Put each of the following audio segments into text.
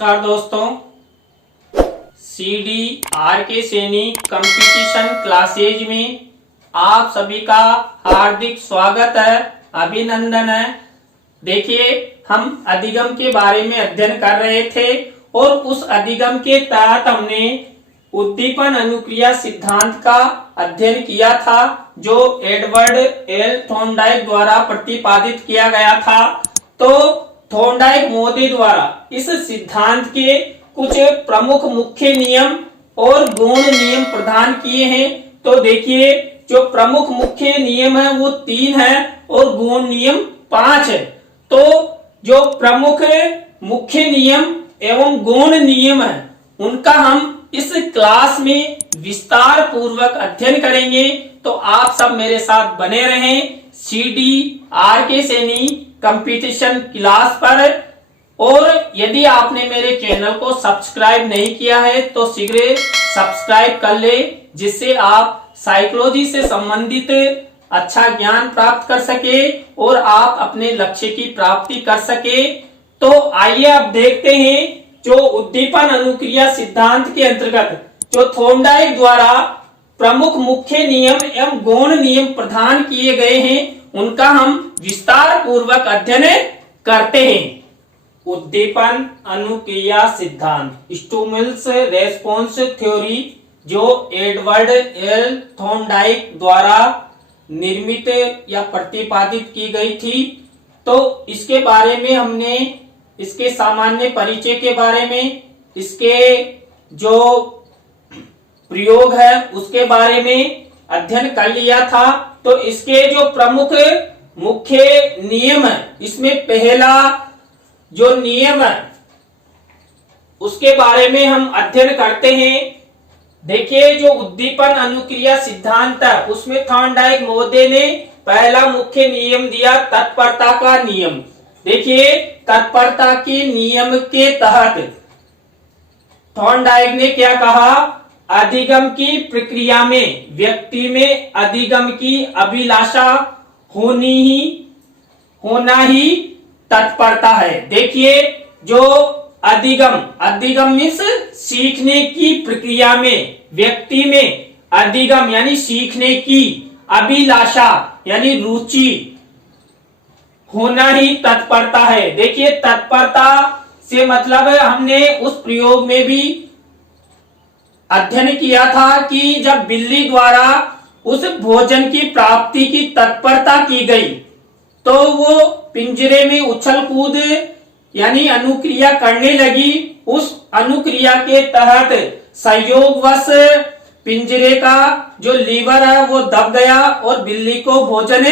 नमस्कार दोस्तों, CDRK Saini competition classes में आप सभी का हार्दिक स्वागत है, अभिनंदन है। देखिए, हम अधिगम के बारे में अध्ययन कर रहे थे और उस अधिगम के तहत हमने उद्दीपन अनुक्रिया सिद्धांत का अध्ययन किया था, जो एडवर्ड एल थॉर्नडाइक द्वारा प्रतिपादित किया गया था। तो थॉर्नडाइक महोदय द्वारा इस सिद्धांत के कुछ प्रमुख मुख्य नियम और गौण नियम प्रदान किए हैं। तो देखिए, जो प्रमुख मुख्य नियम है वो 3 है और गौण नियम 5 है। तो जो प्रमुख मुख्य नियम एवं गौण नियम है उनका हम इस क्लास में विस्तार पूर्वक अध्ययन करेंगे। तो आप सब मेरे साथ बने रहें CDRK सैनी कंपटीशन क्लास पर। और यदि आपने मेरे चैनल को सब्सक्राइब नहीं किया है तो शीघ्र सब्सक्राइब कर ले, जिससे आप साइकोलॉजी से संबंधित अच्छा ज्ञान प्राप्त कर सके और आप अपने लक्ष्य की प्राप्ति कर सके। तो आइए अब देखते हैं, जो उद्दीपन अनुक्रिया सिद्धांत के अंतर्गत जो थॉर्नडाइक द्वारा प्रमुख मुख्य नियम एवं गौण नियम प्रदान किए गए हैं उनका हम विस्तार पूर्वक अध्ययन करते हैं। उद्दीपन अनुक्रिया सिद्धांत, स्टिमुलस रेस्पॉन्स थ्योरी, जो एडवर्ड एल थॉर्नडाइक द्वारा निर्मित या प्रतिपादित की गई थी। तो इसके बारे में हमने इसके सामान्य परिचय के बारे में, इसके जो प्रयोग है उसके बारे में अध्ययन कर लिया था। तो इसके जो प्रमुख मुख्य नियम है, इसमें पहला जो नियम है उसके बारे में हम अध्ययन करते हैं। देखिए, जो उद्दीपन अनुक्रिया सिद्धांत है उसमें थॉर्नडाइक महोदय ने पहला मुख्य नियम दिया, तत्परता का नियम। देखिए, तत्परता के नियम के तहत थॉर्नडाइक ने क्या कहा, अधिगम की प्रक्रिया में व्यक्ति में अधिगम की अभिलाषा होना ही तत्परता है। देखिए, जो अधिगम मीन्स सीखने की प्रक्रिया में व्यक्ति में अधिगम यानी सीखने की अभिलाषा यानी रुचि होना ही तत्परता है। देखिए, तत्परता से मतलब है, हमने उस प्रयोग में भी अध्ययन किया था कि जब बिल्ली द्वारा उस भोजन की प्राप्ति की तत्परता की गई तो वो पिंजरे में उछल कूद यानी अनुक्रिया करने लगी। उस अनुक्रिया के तहत संयोगवश पिंजरे का जो लीवर है वो दब गया और बिल्ली को भोजन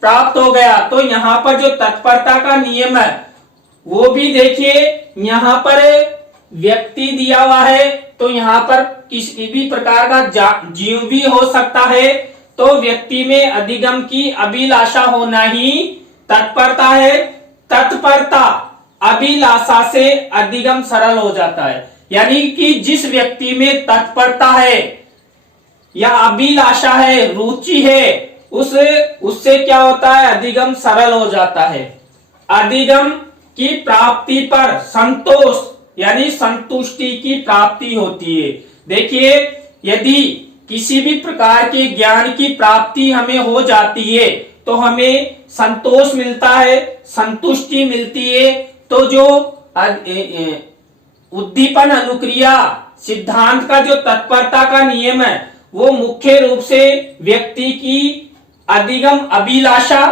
प्राप्त हो गया। तो यहाँ पर जो तत्परता का नियम है वो भी देखिए, यहाँ पर व्यक्ति दिया हुआ है तो यहाँ पर किसी भी प्रकार का जीव भी हो सकता है। तो व्यक्ति में अधिगम की अभिलाषा होना ही तत्परता है। तत्परता अभिलाषा से अधिगम सरल हो जाता है, यानी कि जिस व्यक्ति में तत्परता है या अभिलाषा है, रुचि है, उससे क्या होता है, अधिगम सरल हो जाता है। अधिगम की प्राप्ति पर संतोष यानी संतुष्टि की प्राप्ति होती है। देखिए, यदि किसी भी प्रकार के ज्ञान की प्राप्ति हमें हो जाती है तो हमें संतोष मिलता है, संतुष्टि मिलती है। तो जो उद्दीपन अनुक्रिया सिद्धांत का जो तत्परता का नियम है वो मुख्य रूप से व्यक्ति की अधिगम अभिलाषा,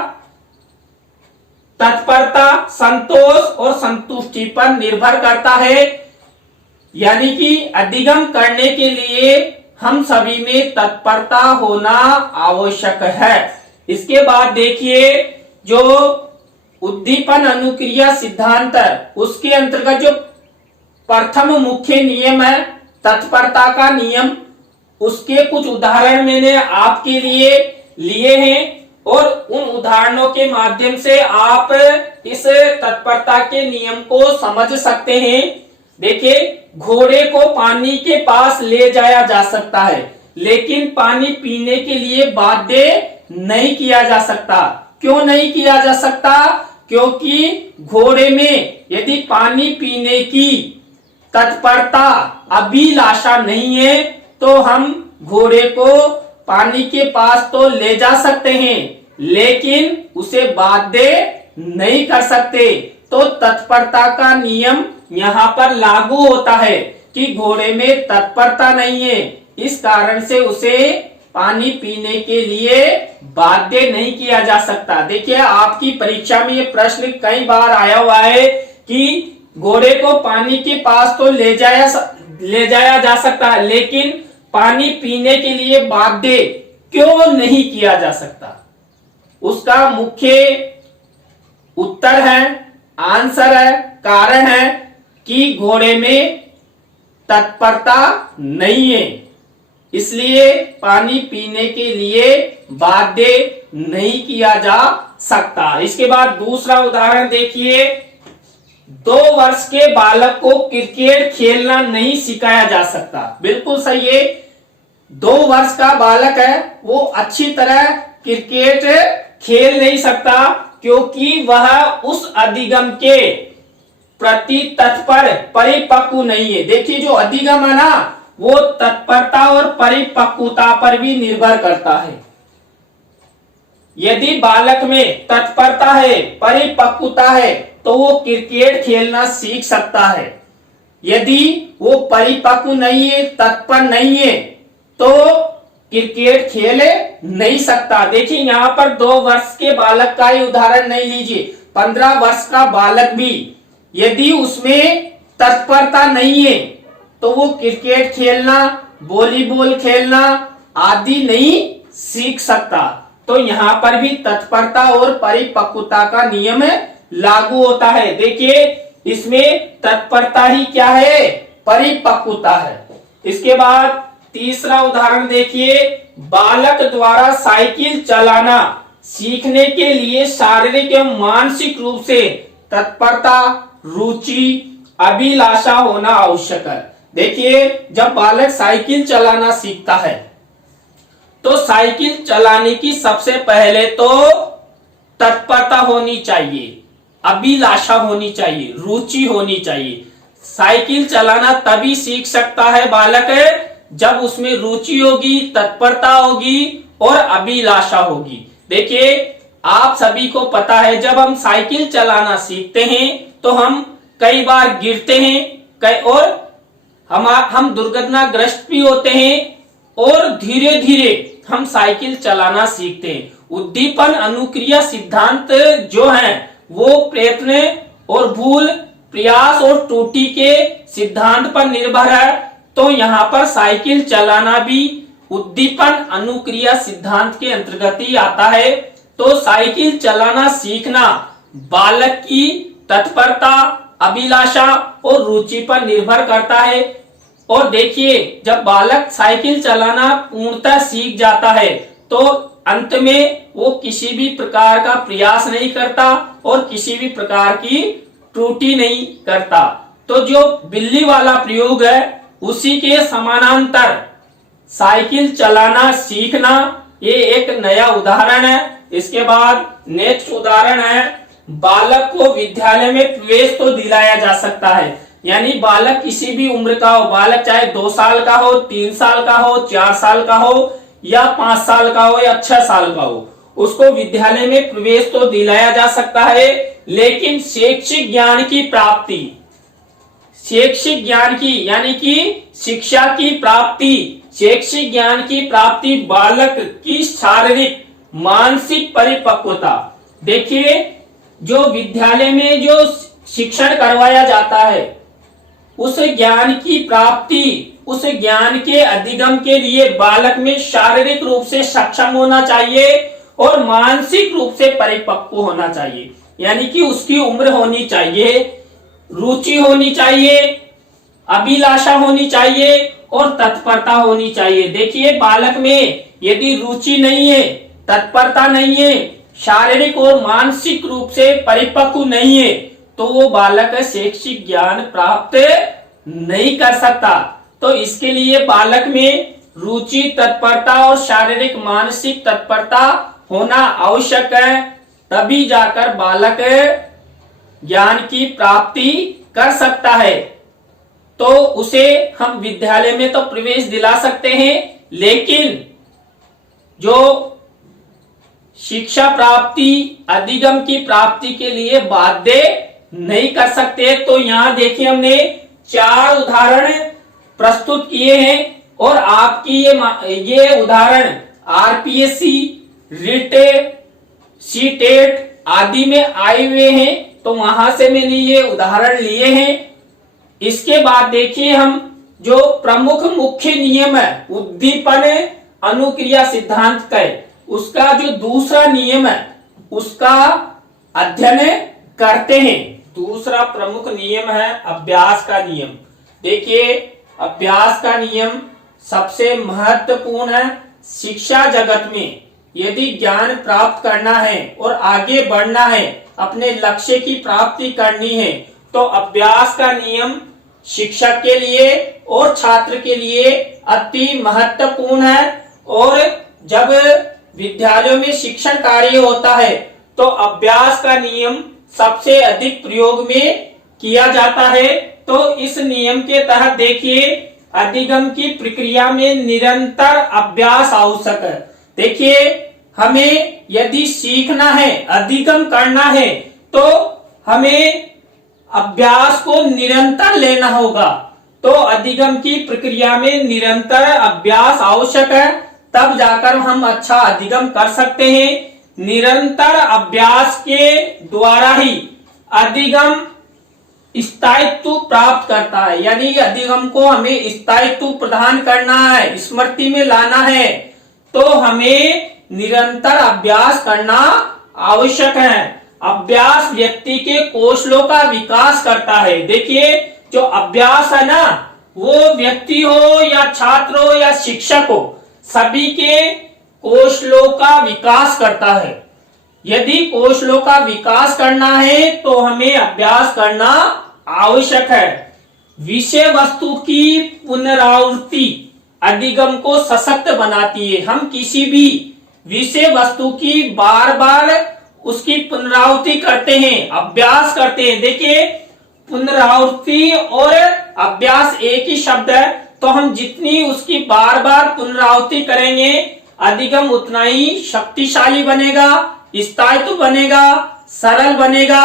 तत्परता, संतोष और संतुष्टि पर निर्भर करता है। यानी कि अधिगम करने के लिए हम सभी में तत्परता होना आवश्यक है। इसके बाद देखिए, जो उद्दीपन अनुक्रिया सिद्धांत है उसके अंतर्गत जो प्रथम मुख्य नियम है तत्परता का नियम, उसके कुछ उदाहरण मैंने आपके लिए हैं और उन उदाहरणों के माध्यम से आप इस तत्परता के नियम को समझ सकते हैं। देखिए, घोड़े को पानी के पास ले जाया जा सकता है लेकिन पानी पीने के लिए बाध्य नहीं किया जा सकता। क्यों नहीं किया जा सकता? क्योंकि घोड़े में यदि पानी पीने की तत्परता, अभिलाषा नहीं है तो हम घोड़े को पानी के पास तो ले जा सकते हैं, लेकिन उसे बाध्य नहीं कर सकते। तो तत्परता का नियम यहाँ पर लागू होता है कि घोड़े में तत्परता नहीं है, इस कारण से उसे पानी पीने के लिए बाध्य नहीं किया जा सकता। देखिए, आपकी परीक्षा में ये प्रश्न कई बार आया हुआ है कि घोड़े को पानी के पास तो ले जाया जा सकता है, लेकिन पानी पीने के लिए बाध्य क्यों नहीं किया जा सकता। उसका मुख्य उत्तर है, आंसर है, कारण है कि घोड़े में तत्परता नहीं है, इसलिए पानी पीने के लिए बाध्य नहीं किया जा सकता। इसके बाद दूसरा उदाहरण देखिए, 2 वर्ष के बालक को क्रिकेट खेलना नहीं सिखाया जा सकता। बिल्कुल सही है, 2 वर्ष का बालक है, वो अच्छी तरह क्रिकेट खेल नहीं सकता, क्योंकि वह उस अधिगम के प्रति तत्पर परिपक्व नहीं है। देखिए, जो अधिगम है ना, वो तत्परता और परिपक्वता पर भी निर्भर करता है। यदि बालक में तत्परता है, परिपक्वता है, तो वो क्रिकेट खेलना सीख सकता है। यदि वो परिपक्व नहीं है, तत्पर नहीं है, तो क्रिकेट खेल नहीं सकता। देखिए, यहाँ पर 2 वर्ष के बालक का ही उदाहरण नहीं लीजिए, 15 वर्ष का बालक भी यदि उसमें तत्परता नहीं है तो वो क्रिकेट खेलना, वॉलीबॉल खेलना आदि नहीं सीख सकता। तो यहाँ पर भी तत्परता और परिपक्वता का नियम लागू होता है। देखिए, इसमें तत्परता ही क्या है, परिपक्वता है। इसके बाद तीसरा उदाहरण देखिए, बालक द्वारा साइकिल चलाना सीखने के लिए शारीरिक एवं मानसिक रूप से तत्परता, रुचि, अभिलाषा होना आवश्यक है। देखिए, जब बालक साइकिल चलाना सीखता है तो साइकिल चलाने की सबसे पहले तो तत्परता होनी चाहिए, अभिलाषा होनी चाहिए, रुचि होनी चाहिए। साइकिल चलाना तभी सीख सकता है बालक जब उसमें रुचि होगी, तत्परता होगी और अभिलाषा होगी। देखिए, आप सभी को पता है, जब हम साइकिल चलाना सीखते हैं तो हम कई बार गिरते हैं और हम दुर्घटनाग्रस्त भी होते हैं, और धीरे धीरे हम साइकिल चलाना सीखते हैं। उद्दीपन अनुक्रिया सिद्धांत जो है वो प्रयत्न और भूल, प्रयास और त्रुटि के सिद्धांत पर निर्भर है। तो यहाँ पर साइकिल चलाना भी उद्दीपन अनुक्रिया सिद्धांत के अंतर्गत ही आता है। तो साइकिल चलाना सीखना बालक की तत्परता, अभिलाषा और रुचि पर निर्भर करता है। और देखिए, जब बालक साइकिल चलाना पूर्णतः सीख जाता है तो अंत में वो किसी भी प्रकार का प्रयास नहीं करता और किसी भी प्रकार की त्रुटि नहीं करता। तो जो बिल्ली वाला प्रयोग है उसी के समानांतर साइकिल चलाना सीखना, ये एक नया उदाहरण है। इसके बाद नेक्स्ट उदाहरण है, बालक को विद्यालय में प्रवेश तो दिलाया जा सकता है। यानी बालक किसी भी उम्र का हो, बालक चाहे 2 साल का हो, 3 साल का हो, 4 साल का हो या 5 साल का हो या 6 साल का हो, उसको विद्यालय में प्रवेश तो दिलाया जा सकता है, लेकिन शैक्षिक ज्ञान की प्राप्ति, शैक्षिक ज्ञान की यानी कि शिक्षा की प्राप्ति, शैक्षिक ज्ञान की प्राप्ति, बालक की शारीरिक मानसिक परिपक्वता। देखिए, जो विद्यालय में जो शिक्षण करवाया जाता है उस ज्ञान की प्राप्ति, उस ज्ञान के अधिगम के लिए बालक में शारीरिक रूप से सक्षम होना चाहिए और मानसिक रूप से परिपक्व होना चाहिए। यानी कि उसकी उम्र होनी चाहिए, रुचि होनी चाहिए, अभिलाषा होनी चाहिए और तत्परता होनी चाहिए। देखिए, बालक में यदि रुचि नहीं है, तत्परता नहीं है, शारीरिक और मानसिक रूप से परिपक्व नहीं है, तो वो बालक शैक्षिक ज्ञान प्राप्त नहीं कर सकता। तो इसके लिए बालक में रुचि, तत्परता और शारीरिक मानसिक तत्परता होना आवश्यक है, तभी जाकर बालक ज्ञान की प्राप्ति कर सकता है। तो उसे हम विद्यालय में तो प्रवेश दिला सकते हैं, लेकिन जो शिक्षा प्राप्ति अधिगम की प्राप्ति के लिए बाध्य नहीं कर सकते। तो यहाँ देखिए हमने 4 उदाहरण प्रस्तुत किए हैं और आपकी ये उदाहरण आरपीएससी, रिटे, सीटेट आदि में आए हुए हैं, तो वहां से मैंने ये उदाहरण लिए हैं। इसके बाद देखिए हम जो प्रमुख मुख्य नियम है उद्दीपन अनुक्रिया सिद्धांत का, उसका जो दूसरा नियम है उसका अध्ययन करते हैं। दूसरा प्रमुख नियम है अभ्यास का नियम। देखिए अभ्यास का नियम सबसे महत्वपूर्ण है। शिक्षा जगत में यदि ज्ञान प्राप्त करना है और आगे बढ़ना है, अपने लक्ष्य की प्राप्ति करनी है, तो अभ्यास का नियम शिक्षक के लिए और छात्र के लिए अति महत्वपूर्ण है। और जब विद्यालयों में शिक्षण कार्य होता है तो अभ्यास का नियम सबसे अधिक प्रयोग में किया जाता है। तो इस नियम के तहत देखिए अधिगम की प्रक्रिया में निरंतर अभ्यास आवश्यक है। देखिए हमें यदि सीखना है, अधिगम करना है, तो हमें अभ्यास को निरंतर लेना होगा। तो अधिगम की प्रक्रिया में निरंतर अभ्यास आवश्यक है, तब जाकर हम अच्छा अधिगम कर सकते हैं। निरंतर अभ्यास के द्वारा ही अधिगम स्थायित्व प्राप्त करता है, यानी अधिगम को हमें स्थायित्व प्रदान करना है, स्मृति में लाना है, तो हमें निरंतर अभ्यास करना आवश्यक है। अभ्यास व्यक्ति के कौशलों का विकास करता है। देखिए जो अभ्यास है ना, वो व्यक्ति हो या छात्र हो या शिक्षक हो, सभी के कौशलों का विकास करता है। यदि कौशलों का विकास करना है तो हमें अभ्यास करना आवश्यक है। विषय वस्तु की पुनरावृत्ति अधिगम को सशक्त बनाती है। हम किसी भी विषय वस्तु की बार बार उसकी पुनरावृत्ति करते हैं, अभ्यास करते हैं। देखिए पुनरावृत्ति और अभ्यास एक ही शब्द है, तो हम जितनी उसकी बार बार पुनरावृत्ति करेंगे अधिगम उतना ही शक्तिशाली बनेगा, स्थायित्व बनेगा, सरल बनेगा।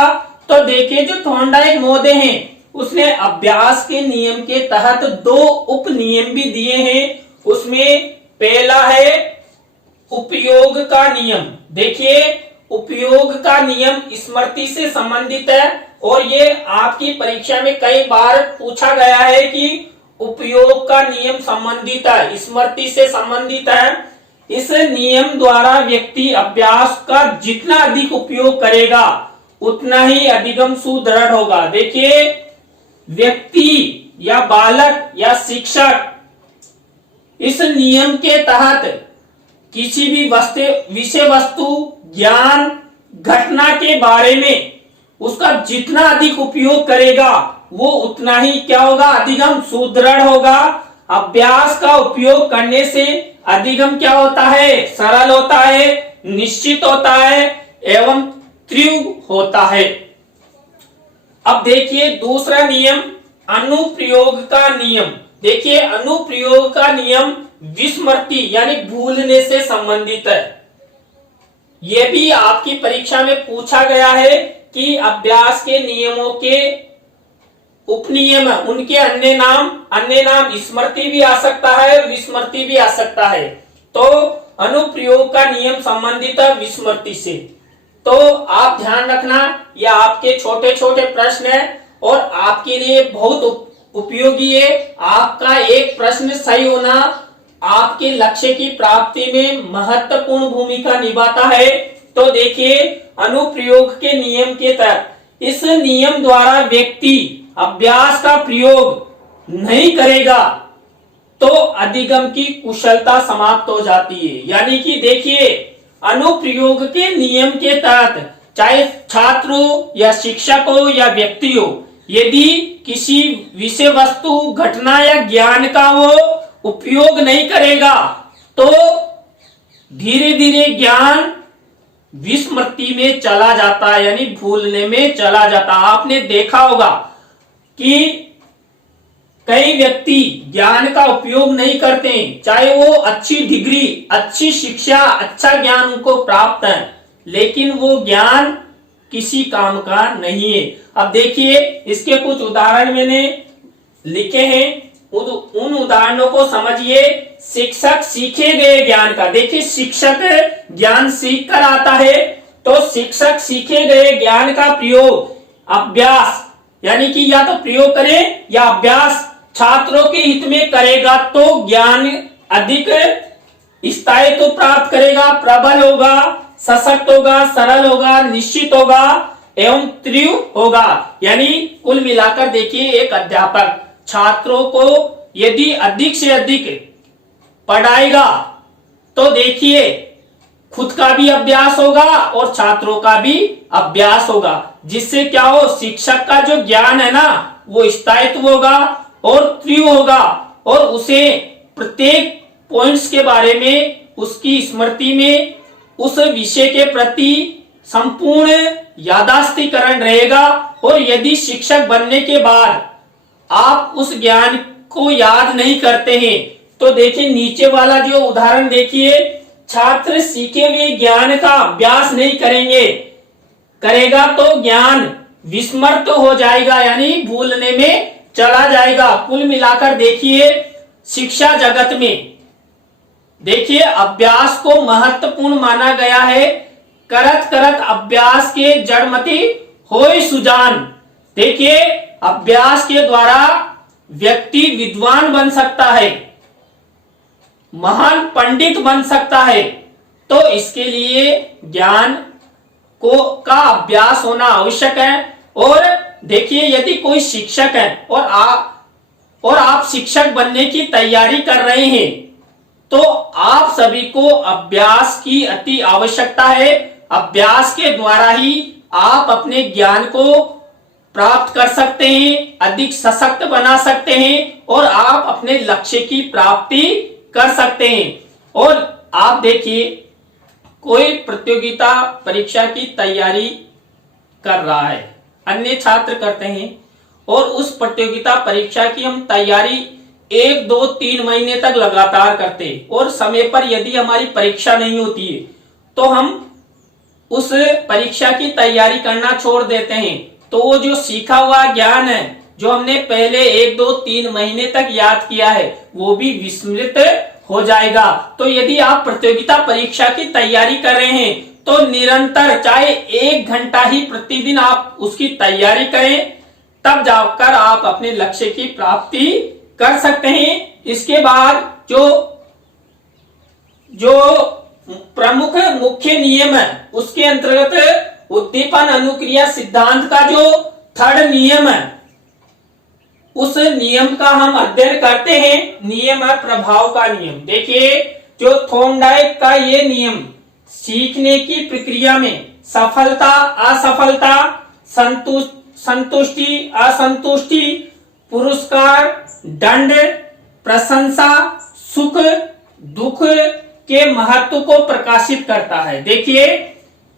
तो देखिए जो थॉर्नडाइक महोदय हैं, उसने अभ्यास के नियम के तहत 2 उप नियम भी दिए हैं। उसमें पहला है उपयोग का नियम। देखिए उपयोग का नियम स्मृति से संबंधित है और ये आपकी परीक्षा में कई बार पूछा गया है कि उपयोग का नियम संबंधित है, स्मृति से संबंधित है। इस नियम द्वारा व्यक्ति अभ्यास का जितना अधिक उपयोग करेगा उतना ही अधिगम सुदृढ़ होगा। देखिए व्यक्ति या बालक या शिक्षक इस नियम के तहत किसी भी विषय वस्तु, ज्ञान, घटना के बारे में उसका जितना अधिक उपयोग करेगा वो उतना ही क्या होगा, अधिगम सुदृढ़ होगा। अभ्यास का उपयोग करने से अधिगम क्या होता है, सरल होता है, निश्चित होता है एवं तीव्र होता है। अब देखिए दूसरा नियम अनुप्रयोग का नियम। देखिए अनुप्रयोग का नियम विस्मृति यानी भूलने से संबंधित है। यह भी आपकी परीक्षा में पूछा गया है कि अभ्यास के नियमों के उपनियम, उनके अन्य नाम स्मृति भी आ सकता है, विस्मृति भी आ सकता है। तो अनुप्रयोग का नियम संबंधित है विस्मृति से। तो आप ध्यान रखना, यह आपके छोटे छोटे प्रश्न है और आपके लिए बहुत उपयोगी है। आपका एक प्रश्न सही होना आपके लक्ष्य की प्राप्ति में महत्वपूर्ण भूमिका निभाता है। तो देखिए अनुप्रयोग के नियम के तहत इस नियम द्वारा व्यक्ति अभ्यास का प्रयोग नहीं करेगा तो अधिगम की कुशलता समाप्त हो जाती है। यानी कि देखिए अनुप्रयोग के नियम के तहत चाहे छात्र हो या शिक्षक हो या व्यक्ति हो, यदि किसी विषय वस्तु, घटना या ज्ञान का वो उपयोग नहीं करेगा तो धीरे धीरे ज्ञान विस्मृति में चला जाता है, यानी भूलने में चला जाता है। आपने देखा होगा कि कई व्यक्ति ज्ञान का उपयोग नहीं करते, चाहे वो अच्छी डिग्री, अच्छी शिक्षा, अच्छा ज्ञान उनको प्राप्त है, लेकिन वो ज्ञान किसी काम का नहीं है। अब देखिए इसके कुछ उदाहरण मैंने लिखे हैं, उन उदाहरणों को समझिए। शिक्षक सीखे गए ज्ञान का, देखिए शिक्षक ज्ञान सीख कर आता है, तो शिक्षक सीखे गए ज्ञान का प्रयोग अभ्यास, यानी कि या तो प्रयोग करे या अभ्यास छात्रों के हित में करेगा तो ज्ञान अधिक स्थायित्व प्राप्त करेगा, प्रबल होगा, सशक्त होगा, सरल होगा, निश्चित होगा एवं तीव्र होगा। यानी कुल मिलाकर देखिए एक अध्यापक छात्रों को यदि अधिक से अधिक पढ़ाएगा तो देखिए खुद का भी अभ्यास होगा और छात्रों का भी अभ्यास होगा, जिससे क्या हो, शिक्षक का जो ज्ञान है ना वो स्थायित्व होगा और तीव्र होगा और उसे प्रत्येक पॉइंट्स के बारे में उसकी स्मृति में उस विषय के प्रति संपूर्ण यादाश्तीकरण रहेगा। और यदि शिक्षक बनने के बाद आप उस ज्ञान को याद नहीं करते हैं तो देखिए नीचे वाला जो उदाहरण देखिए, छात्र सीखे हुए ज्ञान का अभ्यास नहीं करेगा तो ज्ञान विस्मृत हो जाएगा, यानी भूलने में चला जाएगा। कुल मिलाकर देखिए शिक्षा जगत में देखिए अभ्यास को महत्वपूर्ण माना गया है। करत करत अभ्यास के जड़मति होय सुजान। देखिए अभ्यास के द्वारा व्यक्ति विद्वान बन सकता है, महान पंडित बन सकता है, तो इसके लिए ज्ञान का अभ्यास होना आवश्यक है। और देखिए यदि कोई शिक्षक है और आप शिक्षक बनने की तैयारी कर रहे हैं तो आप सभी को अभ्यास की अति आवश्यकता है। अभ्यास के द्वारा ही आप अपने ज्ञान को प्राप्त कर सकते हैं, अधिक सशक्त बना सकते हैं और आप अपने लक्ष्य की प्राप्ति कर सकते हैं। और आप देखिए कोई प्रतियोगिता परीक्षा की तैयारी कर रहा है, अन्य छात्र करते हैं और उस प्रतियोगिता परीक्षा की हम तैयारी 1, 2, 3 महीने तक लगातार करते हैं और समय पर यदि हमारी परीक्षा नहीं होती है तो हम उस परीक्षा की तैयारी करना छोड़ देते हैं, तो वो जो सीखा हुआ ज्ञान है जो हमने पहले 1, 2, 3 महीने तक याद किया है वो भी विस्मृत हो जाएगा। तो यदि आप प्रतियोगिता परीक्षा की तैयारी कर रहे हैं तो निरंतर चाहे 1 घंटा ही प्रतिदिन आप उसकी तैयारी करें, तब जाकर आप अपने लक्ष्य की प्राप्ति कर सकते हैं। इसके बाद जो प्रमुख मुख्य नियम है उसके अंतर्गत उद्दीपन अनुक्रिया सिद्धांत का जो 3rd नियम है उस नियम का हम अध्ययन करते हैं। नियम है प्रभाव का नियम। देखिए जो थॉर्नडाइक का ये नियम सीखने की प्रक्रिया में सफलता असफलता, संतुष्टि असंतुष्टि, पुरस्कार दंड, प्रशंसा सुख दुख के महत्व को प्रकाशित करता है। देखिए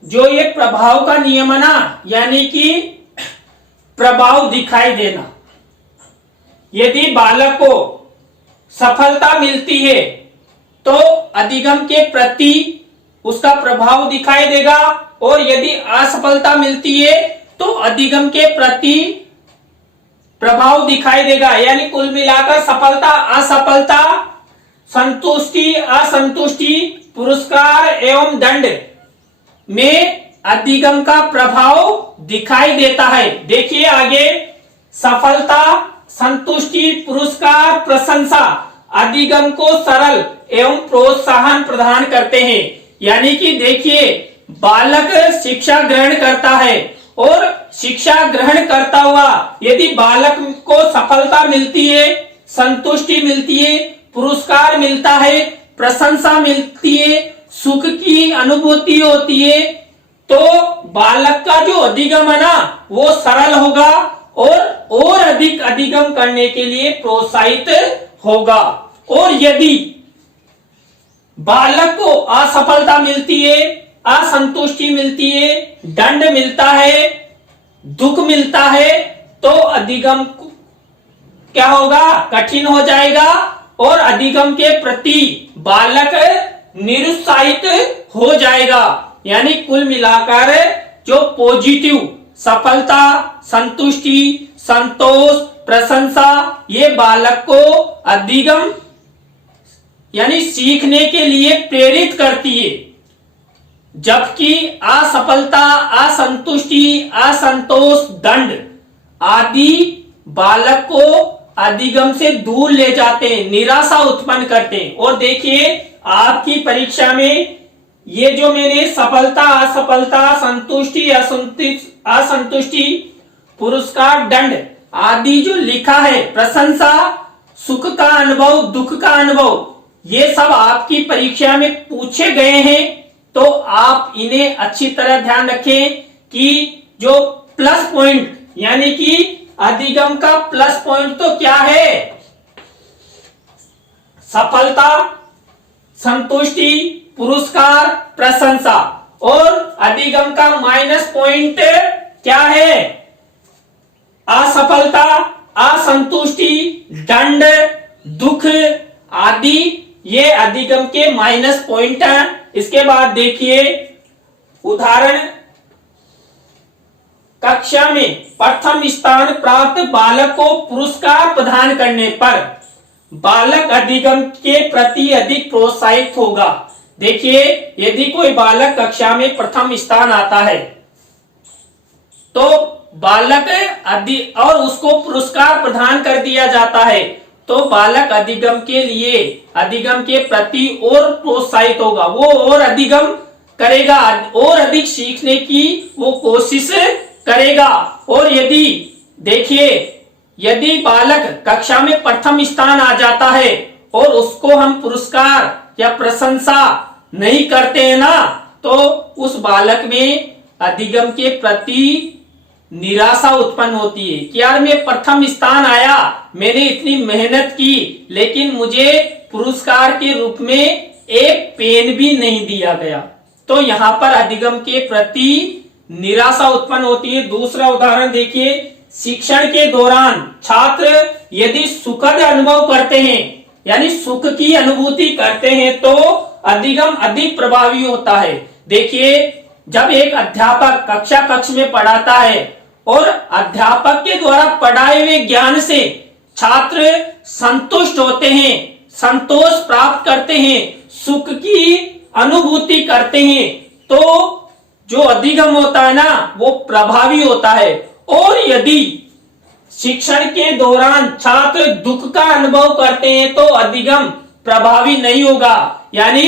जो ये प्रभाव का नियम है ना, यानी कि प्रभाव दिखाई देना, यदि बालक को सफलता मिलती है तो अधिगम के प्रति उसका प्रभाव दिखाई देगा और यदि असफलता मिलती है तो अधिगम के प्रति प्रभाव दिखाई देगा। यानी कुल मिलाकर सफलता असफलता, संतुष्टि असंतुष्टि, पुरस्कार एवं दंड में अधिगम का प्रभाव दिखाई देता है। देखिए आगे सफलता, संतुष्टि, पुरस्कार, प्रशंसा अधिगम को सरल एवं प्रोत्साहन प्रदान करते हैं। यानी कि देखिए बालक शिक्षा ग्रहण करता है और शिक्षा ग्रहण करता हुआ यदि बालक को सफलता मिलती है, संतुष्टि मिलती है, पुरस्कार मिलता है, प्रशंसा मिलती है, सुख की अनुभूति होती है, तो बालक का जो अधिगम है ना वो सरल होगा और अधिक अधिगम करने के लिए प्रोत्साहित होगा। और यदि बालक को असफलता मिलती है, असंतुष्टि मिलती है, दंड मिलता है, दुख मिलता है, तो अधिगम क्या होगा, कठिन हो जाएगा और अधिगम के प्रति बालक निरुत्साहित हो जाएगा। यानी कुल मिलाकर जो पॉजिटिव सफलता, संतुष्टि, संतोष, प्रशंसा ये बालक को अधिगम यानी सीखने के लिए प्रेरित करती है, जबकि असफलता, असंतुष्टि, असंतोष, दंड आदि बालक को अधिगम से दूर ले जाते हैं, निराशा उत्पन्न करते हैं। और देखिए आपकी परीक्षा में ये जो मैंने सफलता, असफलता, संतुष्टि, असंतुष्टि, पुरस्कार, दंड आदि जो लिखा है, प्रशंसा, सुख का अनुभव, दुख का अनुभव, ये सब आपकी परीक्षा में पूछे गए हैं। तो आप इन्हें अच्छी तरह ध्यान रखें कि जो प्लस पॉइंट यानी कि अधिगम का प्लस पॉइंट तो क्या है, सफलता, संतुष्टि, पुरस्कार, प्रशंसा, और अधिगम का माइनस पॉइंट क्या है, असफलता, असंतुष्टि, दंड, दुख आदि ये अधिगम के माइनस पॉइंट हैं। इसके बाद देखिए उदाहरण, कक्षा में प्रथम स्थान प्राप्त बालक को पुरस्कार प्रदान करने पर बालक अधिगम के प्रति अधिक प्रोत्साहित होगा। देखिए यदि कोई बालक कक्षा में प्रथम स्थान आता है तो बालक और उसको पुरस्कार प्रदान कर दिया जाता है तो बालक अधिगम के लिए, अधिगम के प्रति और प्रोत्साहित होगा, वो और अधिगम करेगा, और अधिक सीखने की वो कोशिश करेगा। और यदि देखिए यदि बालक कक्षा में प्रथम स्थान आ जाता है और उसको हम पुरस्कार या प्रशंसा नहीं करते हैं ना, तो उस बालक में अधिगम के प्रति निराशा उत्पन्न होती है कि यार मैं प्रथम स्थान आया, मैंने इतनी मेहनत की, लेकिन मुझे पुरस्कार के रूप में एक पेन भी नहीं दिया गया। तो यहाँ पर अधिगम के प्रति निराशा उत्पन्न होती है। दूसरा उदाहरण देखिए, शिक्षण के दौरान छात्र यदि सुखद अनुभव करते हैं यानी सुख की अनुभूति करते हैं तो अधिगम अधिक प्रभावी होता है। देखिए जब एक अध्यापक कक्षा कक्ष में पढ़ाता है और अध्यापक के द्वारा पढ़ाए हुए ज्ञान से छात्र संतुष्ट होते हैं, संतोष प्राप्त करते हैं, सुख की अनुभूति करते हैं, तो जो अधिगम होता है ना वो प्रभावी होता है। और यदि शिक्षण के दौरान छात्र दुख का अनुभव करते हैं तो अधिगम प्रभावी नहीं होगा, यानी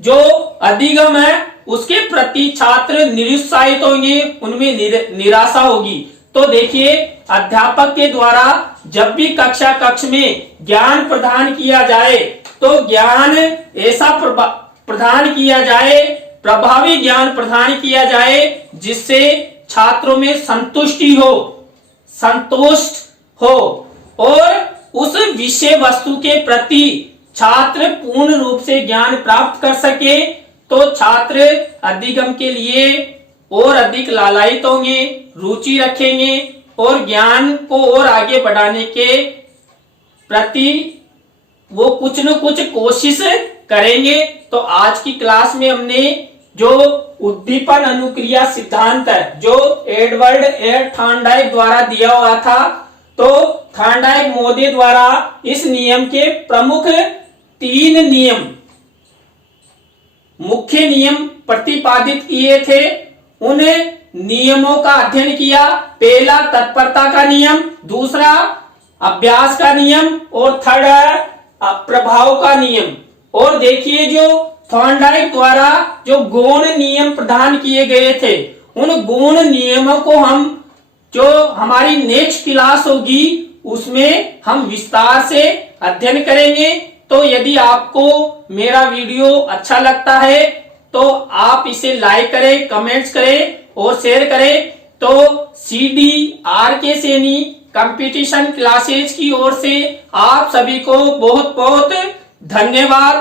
जो अधिगम है उसके प्रति छात्र निरुत्साहित होंगे, उनमें निराशा होगी। तो देखिए अध्यापक के द्वारा जब भी कक्षा कक्ष में ज्ञान प्रदान किया जाए तो ज्ञान ऐसा प्रदान किया जाए, प्रभावी ज्ञान प्रदान किया जाए जिससे छात्रों में संतुष्टि हो, संतोष हो और उस विषय वस्तु के प्रति छात्र पूर्ण रूप से ज्ञान प्राप्त कर सके। तो छात्र अधिगम के लिए और अधिक लालायित होंगे, रुचि रखेंगे और ज्ञान को और आगे बढ़ाने के प्रति वो कुछ न कुछ कोशिश करेंगे। तो आज की क्लास में हमने जो उद्दीपन अनुक्रिया सिद्धांत है जो एडवर्ड ए थॉर्नडाइक द्वारा दिया हुआ था, तो थॉर्नडाइक महोदय द्वारा इस नियम के प्रमुख 3 नियम, मुख्य नियम प्रतिपादित किए थे। उन नियमों का अध्ययन किया। पहला तत्परता का नियम, दूसरा अभ्यास का नियम और थर्ड है प्रभाव का नियम। और देखिए जो थॉर्नडाइक द्वारा जो गौण नियम प्रदान किए गए थे, उन गौण नियमों को हम जो हमारी नेक्स्ट क्लास होगी उसमें हम विस्तार से अध्ययन करेंगे। तो यदि आपको मेरा वीडियो अच्छा लगता है तो आप इसे लाइक करें, कमेंट्स करें और शेयर करें। तो CDRK सैनी कंपटीशन क्लासेज की ओर से आप सभी को बहुत बहुत धन्यवाद।